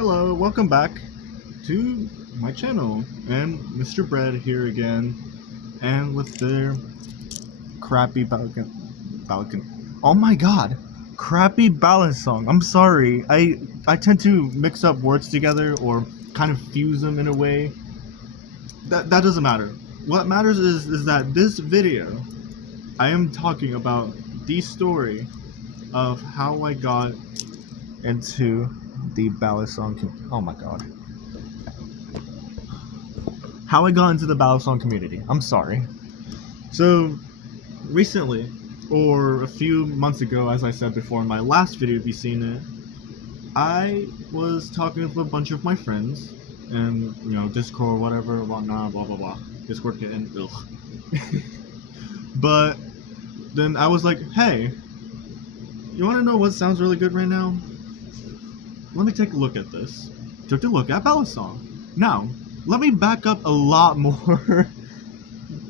Hello, welcome back to my channel, and Mr. Bread here again, and with their crappy oh my god, crappy balance song. I'm sorry, I tend to mix up words together or kind of fuse them in a way. That doesn't matter. What matters is that this video, I am talking about the story of how I got into the balisong. Oh my god. How I got into the balisong community. I'm sorry. So, recently, or a few months ago, as I said before in my last video, if you've seen it, I was talking with a bunch of my friends, and, Discord, whatever, whatnot, blah, blah, blah. Discord kitten, ugh. But, then I was like, hey, you want to know what sounds really good right now? Let me take a look at this. Took a look at balisong. Now, let me back up a lot more.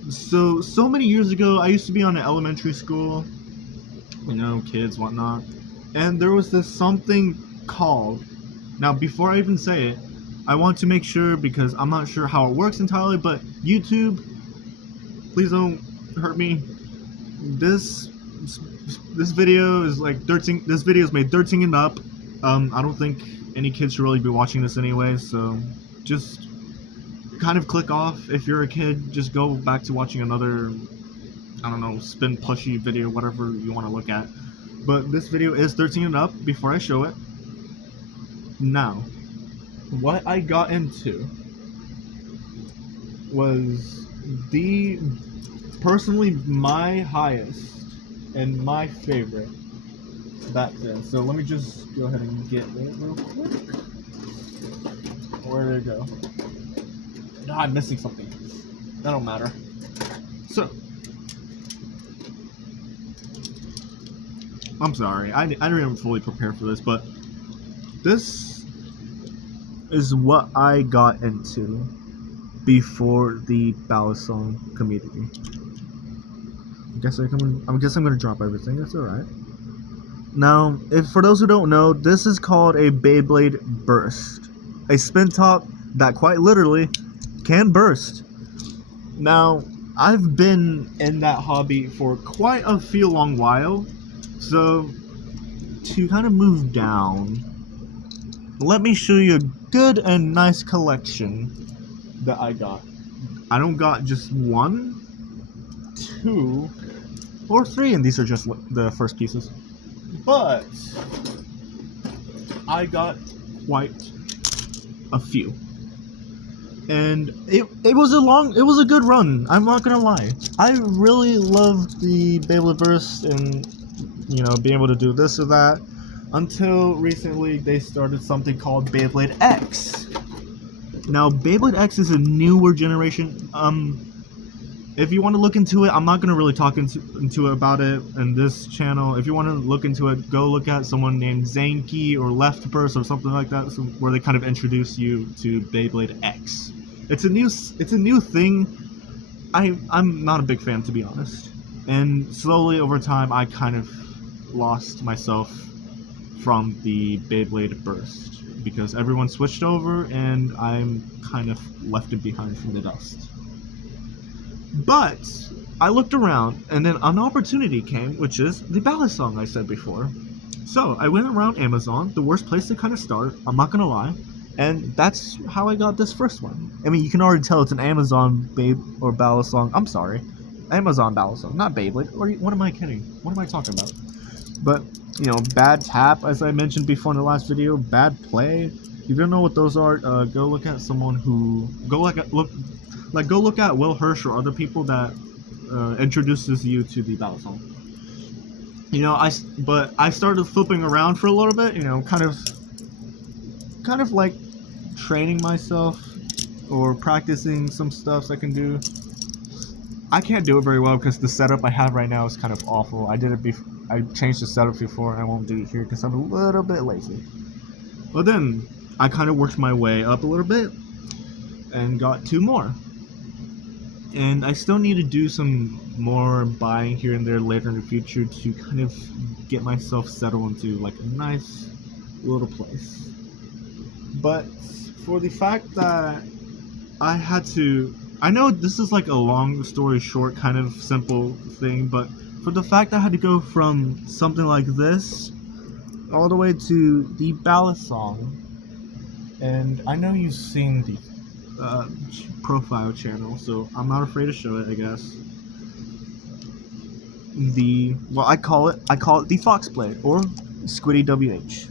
So many years ago, I used to be on an elementary school, kids, whatnot, and there was this something called, now before I even say it, I want to make sure, because I'm not sure how it works entirely, but YouTube, please don't hurt me. This video is like 13, this video is made 13 and up. I don't think any kids should really be watching this anyway, so just kind of click off. If you're a kid, just go back to watching another, I don't know, spin plushy video, whatever you want to look at. But this video is 13 and up before I show it. Now, what I got into was personally my highest and my favorite back then. So let me just go ahead and get it real quick. Where did it go? No, I'm missing something. That don't matter. So, I'm sorry. I didn't even fully prepare for this, but this is what I got into before the balisong community. I guess I'm gonna drop everything. That's alright. Now, for those who don't know, this is called a Beyblade Burst, a spin top that quite literally can burst. Now, I've been in that hobby for quite a long while, so to kind of move down, let me show you a good and nice collection that I got. I don't got just one, two, or three, and these are just the first pieces, but I got quite a few. And it was a good run. I'm not gonna lie. I really loved the Beyblade Burst and being able to do this or that, until recently they started something called Beyblade X. Now Beyblade X is a newer generation. If you want to look into it, I'm not gonna really talk into about it in this channel. If you want to look into it, go look at someone named Zanky or Left Burst or something like that, where they kind of introduce you to Beyblade X. It's a new thing. I'm not a big fan, to be honest. And slowly over time, I kind of lost myself from the Beyblade Burst because everyone switched over, and I'm kind of left behind from the dust. But I looked around, and then an opportunity came, which is the balisong I said before. So I went around Amazon, the worst place to kind of start, I'm not gonna lie, and that's how I got this first one. I mean, you can already tell it's an Amazon balisong. I'm sorry, Amazon balisong, not Beyblade. Or what am I kidding? What am I talking about? But bad tap, as I mentioned before in the last video, bad play. If you don't know what those are, go look at someone who go look at Will Hirsch or other people that introduces you to the balisong. But I started flipping around for a little bit, kind of like training myself or practicing some stuff I can do. I can't do it very well because the setup I have right now is kind of awful. I changed the setup before, and I won't do it here because I'm a little bit lazy. But then I kind of worked my way up a little bit and got two more. And I still need to do some more buying here and there later in the future to kind of get myself settled into like a nice little place. But for the fact that I had to, I know this is like a long story short kind of simple thing, but for the fact that I had to go from something like this all the way to the balisong, and I know you've seen the profile channel, so I'm not afraid to show it, I guess. Well, I call it the Fox Blade or Squiddy WH.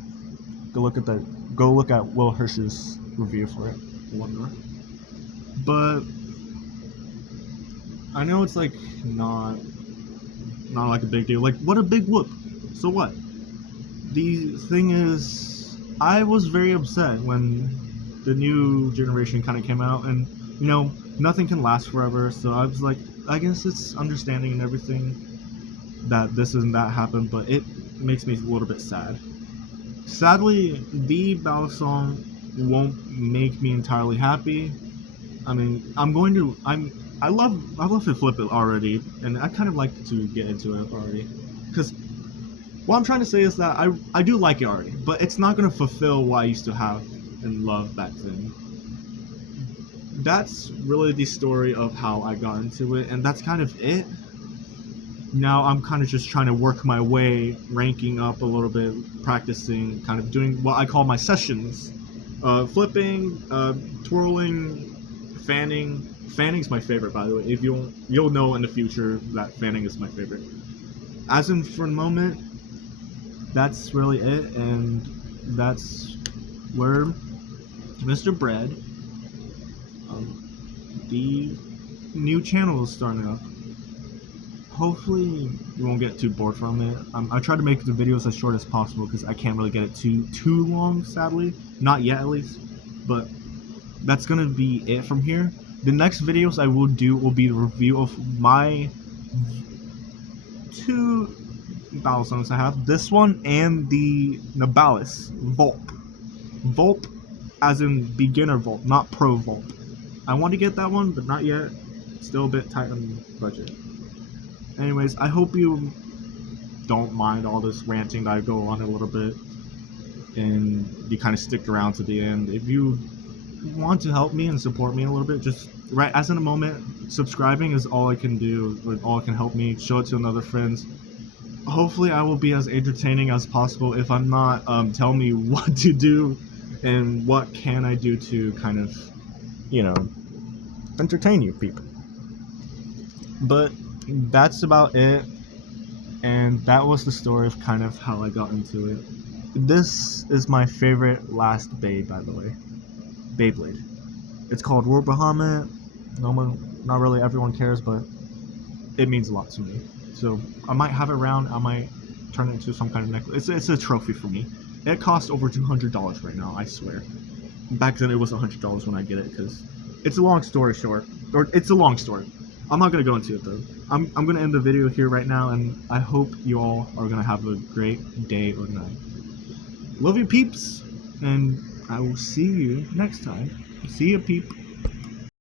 Go look at Will Hirsch's review for it. Wonder. But I know it's like not like a big deal. Like, what a big whoop. So what? The thing is, I was very upset when the new generation kind of came out, and you know, nothing can last forever. So I was like, I guess it's understanding and everything that this and that happened, but it makes me a little bit sad. Sadly, the balisong won't make me entirely happy. I mean, I love to flip it already, and I kind of like to get into it already, because what I'm trying to say is that I do like it already, but it's not gonna fulfill what I used to have and love back then. That's really the story of how I got into it, and that's kind of it. Now I'm kind of just trying to work my way, ranking up a little bit, practicing, kind of doing what I call my sessions, flipping, twirling, fanning. Fanning's my favorite, by the way. If you'll know in the future that fanning is my favorite. As in, for the moment, that's really it, and that's where Mr. Bread, the new channel is starting up. Hopefully you won't get too bored from it. I try to make the videos as short as possible because I can't really get it too long, sadly. Not yet, at least. But that's gonna be it from here. The next videos I will do will be the review of my 2 balisongs I have. This one and the Nabalis Volp. Volp as in beginner Volp, not pro Volp. I want to get that one, but not yet. Still a bit tight on budget. Anyways, I hope you don't mind all this ranting that I go on a little bit, and you kind of stick around to the end. If you want to help me and support me a little bit, just right as in a moment, subscribing is all I can do, or all can help me. Show it to another friends. Hopefully I will be as entertaining as possible. If I'm not, tell me what to do and what can I do to kind of, you know, entertain you people. But that's about it, and that was the story of kind of how I got into it. This is my favorite last Babe, by the way. Beyblade. It's called World Bahamut. Not really everyone cares, but it means a lot to me. So I might have it around. I might turn it into some kind of necklace. It's a trophy for me. It costs over $200 right now, I swear. Back then it was $100 when I get it, because it's a long story short. Or it's a long story. I'm not going to go into it though. I'm going to end the video here right now, and I hope you all are going to have a great day or night. Love you peeps, and I will see you next time. See ya, peep.